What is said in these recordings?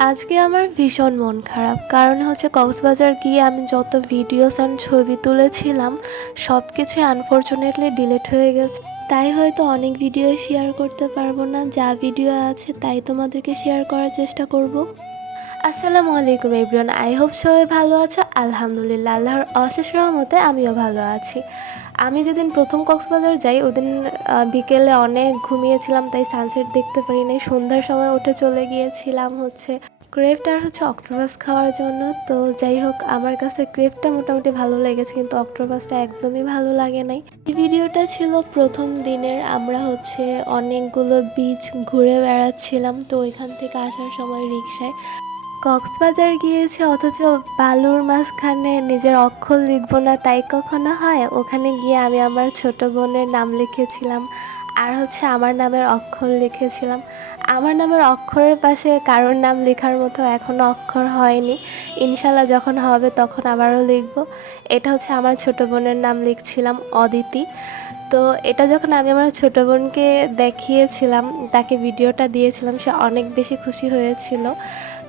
আজকে আমার ভীষণ মন খারাপ। কারণ হচ্ছে কক্সবাজার গিয়ে আমি যত ভিডিওস অ্যান্ড ছবি তুলেছিলাম সব কিছুই আনফর্চুনেটলি ডিলিট হয়ে গেছে। তাই হয়তো অনেক ভিডিও শেয়ার করতে পারব না। যা ভিডিও আছে, তাই তোমাদেরকে শেয়ার করার চেষ্টা করব। আসসালামু আলাইকুম এভরিওয়ান আই হোপ সবাই ভালো আছো। আলহামদুলিল্লাহ, আল্লাহর অশেষ রহমতে আমিও ভালো আছি। আমি যেদিন প্রথম কক্সবাজার যাই, ওদিন বিকেলে অনেক ঘুমিয়েছিলাম, তাই সানসেট দেখতে পারি নাই সন্ধ্যার সময় উঠে চলে গিয়েছিলাম হচ্ছে ক্রেফট আর হচ্ছে অক্টোপাস খাওয়ার জন্য। তো যাই হোক, আমার কাছে ক্রেফটটা মোটামুটি ভালো লেগেছে, কিন্তু অক্টোপাসটা একদমই ভালো লাগে নাই। এই ভিডিওটা ছিল প্রথম দিনের, আমরা হচ্ছে অনেকগুলো বিচ ঘুরে বেড়াচ্ছিলাম, তো ওইখান থেকে আসার সময় রিক্সায় কক্সবাজার গিয়েছে, অথচ বালুর মাঝখানে নিজের অক্ষর লিখব না, তাই কখনো হয়? ওখানে গিয়ে আমি আমার ছোট বোনের নাম লিখেছিলাম, আর হচ্ছে আমার নামের অক্ষর লিখেছিলাম। আমার নামের অক্ষরের পাশে কারোর নাম লেখার মতো এখনও অক্ষর হয়নি। ইনশাল্লাহ যখন হবে তখন আবারও লিখব। এটা হচ্ছে আমার ছোট বোনের নাম লিখছিলাম, অদিতি। তো এটা যখন আমি আমার ছোট বোনকে দেখিয়েছিলাম, তাকে ভিডিওটা দিয়েছিলাম, সে অনেক বেশি খুশি হয়েছিল।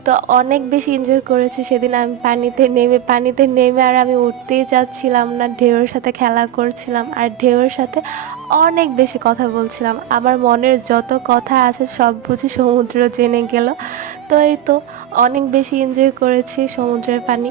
তো অনেক বেশি এনজয় করেছি সেদিন আমি পানিতে নেমে পানিতে নেমে আর আমি উঠতেই যাচ্ছিলাম না, ঢেউয়ের সাথে খেলা করছিলাম আর ঢেউয়ের সাথে অনেক বেশি কথা বলছিলাম। আমার মনের যত কথা আছে সব বুঝি সমুদ্র জেনে গেল। তো এই তো অনেক বেশি এনজয় করেছি সমুদ্রের পানি।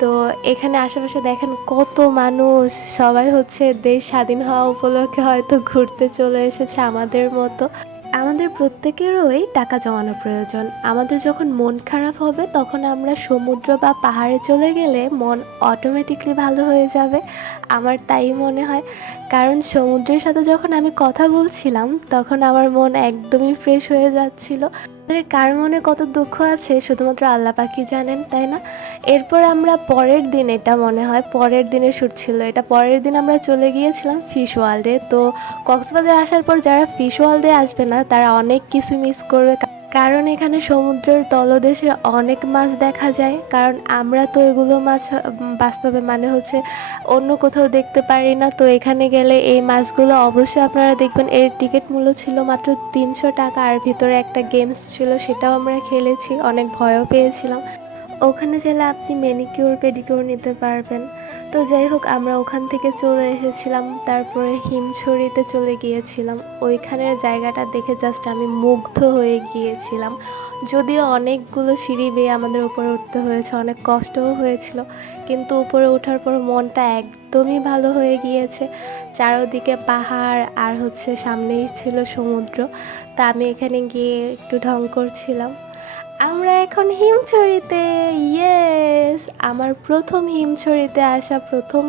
তো এখানে আশেপাশে দেখেন কত মানুষ, সবাই হচ্ছে দেশ স্বাধীন হওয়া উপলক্ষে হয়তো ঘুরতে চলে এসেছে আমাদের মতো। আমাদের প্রত্যেকেরই টাকা জমানো প্রয়োজন। আমাদের যখন মন খারাপ হবে, তখন আমরা সমুদ্র বা পাহাড়ে চলে গেলে মন অটোমেটিকলি ভালো হয়ে যাবে। আমার তাই মনে হয়। কারণ সমুদ্রের সাথে যখন আমি কথা বলছিলাম, তখন আমার মন একদমই ফ্রেশ হয়ে যাচ্ছিল। আমাদের কার মনে কত দুঃখ আছে, শুধুমাত্র আল্লাহ পাখি জানেন, তাই না? এরপর আমরা পরের দিন, এটা মনে হয় পরের দিনে শুট ছিল, এটা পরের দিন আমরা চলে গিয়েছিলাম ফিশ ওয়ার্ল্ডে তো কক্সবাজার আসার পর যারা ফিশ ওয়ার্ল্ডে আসবে না, তারা অনেক কিছু মিস করবে। কারণ এখানে সমুদ্রের তলদেশের অনেক মাছ দেখা যায়। কারণ আমরা তো এগুলো মাছ, বাস্তবে মানে হচ্ছে অন্য কোথাও দেখতে পারি না। তো এখানে গেলে এই মাছগুলো অবশ্যই আপনারা দেখবেন। এর টিকিট মূল্য ছিল মাত্র তিনশো টাকা। আর ভিতরে একটা গেমস ছিল, সেটাও আমরা খেলেছি। অনেক ভয়ও পেয়েছিলাম। ওখানে গেলে আপনি ম্যানিকিউর পেডিকিউর নিতে পারবেন। তো যাই হোক, আমরা ওখান থেকে চলে এসেছিলাম, তারপরে হিমছড়িতে চলে গিয়েছিলাম। ওইখানের জায়গাটা দেখে জাস্ট আমি মুগ্ধ হয়ে গিয়েছিলাম। যদিও অনেকগুলো সিঁড়ি বেয়ে আমাদের উপরে উঠতে হয়েছে, অনেক কষ্টও হয়েছিল, কিন্তু উপরে ওঠার পর মনটা একদমই ভালো হয়ে গিয়েছে। চারোদিকে পাহাড় আর হচ্ছে সামনেই ছিল সমুদ্র, তা আমি এখানে গিয়ে একটু ঢং করছিলাম। আমরা এখন হিমছড়িতে ইয়েস আমার প্রথম হিমছড়িতে আসা প্রথম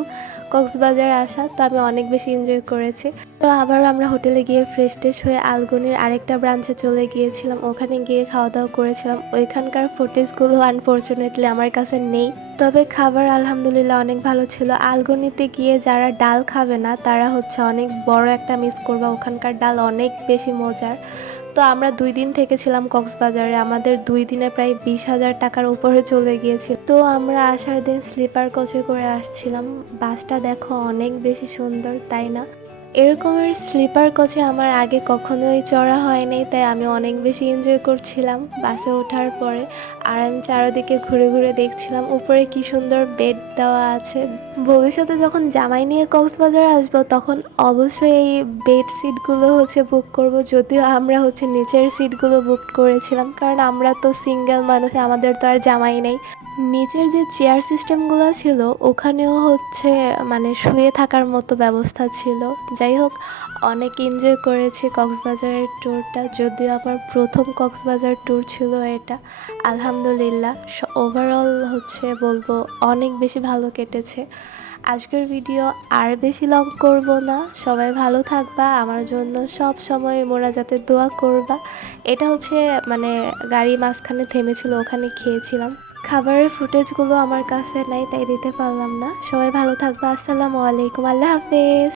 কক্সবাজার আসা তো আমি অনেক বেশি এনজয় করেছি। তো আবার আমরা হোটেলে গিয়ে ফ্রেশ ট্রেশ হয়ে আলগনির আরেকটা ব্রাঞ্চে চলে গিয়েছিলাম। ওখানে গিয়ে খাওয়া দাওয়া করেছিলাম। ওইখানকার ফুটেজগুলো আনফর্চুনেটলি আমার কাছে নেই। তবে খাবার আলহামদুলিল্লাহ অনেক ভালো ছিল। আলগনিতে গিয়ে যারা ডাল খাবে না, তারা হচ্ছে অনেক বড় একটা মিস করবা। ওখানকার ডাল অনেক বেশি মজার। তো আমরা দুই দিন থেকেছিলাম কক্সবাজারে। আমাদের দুই দিনে প্রায় বিশ হাজার টাকার উপরে চলে গিয়েছিল। তো আমরা আসার দিন স্লিপার কোচে করে আসছিলাম। বাসটা দেখো অনেক বেশি সুন্দর, তাই না? এরকমের স্লিপার কোচে আমার আগে কখনোই চড়া হয়নি, তাই আমি অনেক বেশি এনজয় করছিলাম বাসে ওঠার পরে। আর আমি চারোদিকে ঘুরে ঘুরে দেখছিলাম উপরে কি সুন্দর বেড দেওয়া আছে। ভবিষ্যতে যখন জামাই নিয়ে কক্সবাজার আসব, তখন অবশ্যই এই বেড সিটগুলো হচ্ছে বুক করব। যদিও আমরা হচ্ছে নিচের সিটগুলো বুক করেছিলাম, কারণ আমরা তো সিঙ্গেল মানুষ, আমাদের তো আর জামাই নেই। নিচের যে চেয়ার সিস্টেমগুলো ছিল, ওখানেও হচ্ছে মানে শুয়ে থাকার মতো ব্যবস্থা ছিল। যাই হোক, অনেক এনজয় করেছি কক্সবাজারের ট্যুরটা যদিও আমার প্রথম কক্সবাজার ট্যুর ছিল এটা। আলহামদুলিল্লাহ ওভারঅল হচ্ছে বলব অনেক বেশি ভালো কেটেছে। আজকের ভিডিও আর বেশি লং করব না। সবাই ভালো থাকবা, আমার জন্য সব সময় মোরা যাতে দোয়া করবা। এটা হচ্ছে মানে গাড়ি মাঝখানে থেমেছিল, ওখানে খেয়েছিলাম। খাবারের ফুটেজগুলো আমার কাছে নাই, তাই দিতে পারলাম না। সবাই ভালো থাকবে, আসসালামু আলাইকুম, আল্লাহ হাফেজ।